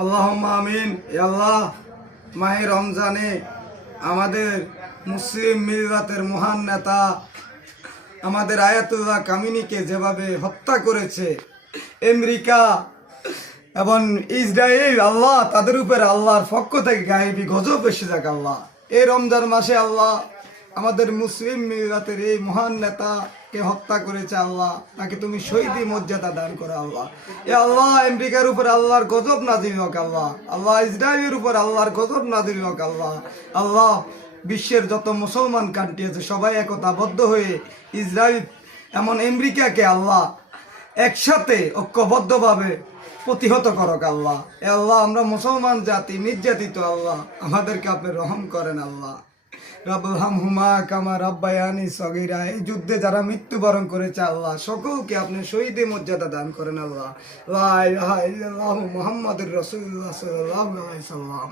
আল্লাহুম্মা আমিন। ইয়া আল্লাহ, মাহে রমজানে আমাদের মুসলিম মিল্লাতের মহান নেতা আমাদের আয়াতুল্লাহ কামিনীকে যেভাবে হত্যা করেছে আমেরিকা এবং ইসরায়েল, আল্লাহ তাদের উপরে আল্লাহর পক্ষ থেকে গায়েবী গজব এসে যাক। আল্লাহ, এই রমজান মাসে আল্লাহ আমাদের মুসলিম মিল্লাতের এই মহান নেতাকে হত্যা করেছে। আল্লাহ, তাকে তুমি শহীদি মর্যাদা দান করো। আল্লাহ, এ আল্লাহ, আমেরিকার উপর আল্লাহর গজব নাজিল হোক। আল্লাহ, আল্লাহ ইসরায়েলের উপর আল্লাহর গজব নাজিল হোক। আল্লাহ, আল্লাহ বিশ্বের যত মুসলমান কান্ট্রি আছে সবাই একতাবদ্ধ হয়ে ইসরায়েল এমন আমেরিকাকে আল্লাহ একসাথে ঐক্যবদ্ধভাবে প্রতিহত করক। আল্লাহ, এ আল্লাহ, আমরা মুসলমান জাতি নির্যাতিত। আল্লাহ, আমাদেরকে আপনি রহম করেন। আল্লাহ, রব্বুরহামহুমা কামা রাব্বায়ানি সগীরা, এই যুদ্ধে যারা মৃত্যুবরণ করেছে আল্লাহ সকলকে আপনি শহীদে মর্যাদা দান করেন। আল্লাহ, লা ইলাহা ইল্লাল্লাহু মুহাম্মাদুর রাসূলুল্লাহ সাল্লাল্লাহু আলাইহি ওয়াসাল্লাম।